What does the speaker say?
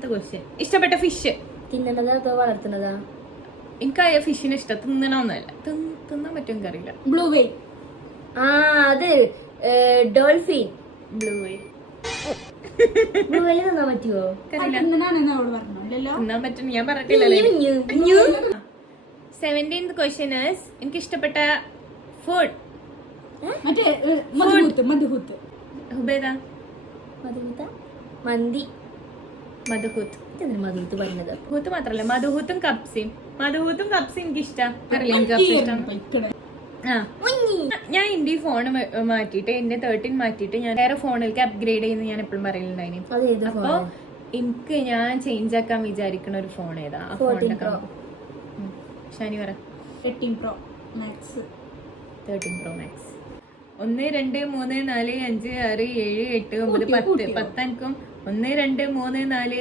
10ാമത്തെ question. ഇഷ്ടപ്പെട്ട fish? തിന്നണതാ അതോ വളർത്തുന്നതാ? എനിക്കായ ഫിഷിന് ഇഷ്ടം, തിന്നണമെന്നല്ല, തിന്നാൻ പറ്റും എനിക്കറിയില്ല. Blue whale. അത് dolphin. Blue whale. Blue whale തിന്നാൻ പറ്റുമോ? തിന്നണാണെന്ന് അവള് പറഞ്ഞല്ലോ. തിന്നാൻ പറ്റും, ഞാൻ പറഞ്ഞിട്ടില്ലല്ലോ. 17th question is, എനിക്ക് ഇഷ്ടപ്പെട്ട ഫുഡ്. മറ്റേ മധുഹൂത്ത്. ഹുബേദാ? മന്തി. മധുഹൂത്ത്. മധുഹൂത്ത് പറഞ്ഞത് ഹൂത്ത് മാത്രല്ല, മധുഹൂത്തും കപ്സിയും. മധുഹൂത്തും കപ്സിയും എനിക്ക് ഇഷ്ടം. അറിയില്ല, എനിക്ക് കപ്സ് ഇഷ്ടം. ഞാൻ എന്റെ ഫോൺ മാറ്റിയിട്ട്, എന്റെ 13 മാറ്റിയിട്ട് ഞാൻ വേറെ ഫോണിലേക്ക് അപ്ഗ്രേഡ് ചെയ്യുന്ന ഞാൻ എപ്പോഴും പറയലുണ്ടായിരുന്നു. അപ്പൊ എനിക്ക് ഞാൻ ചേഞ്ച് ആക്കാൻ വിചാരിക്കുന്ന ഒരു ഫോൺ ഏതാ? ആ ഫോണിന്റെ ഷാനി പറ. 13 Pro Max. 13 Pro Max. 1 2 3 4 5 6 7 8 9 10 10 എനിക്കും 1 2 3 4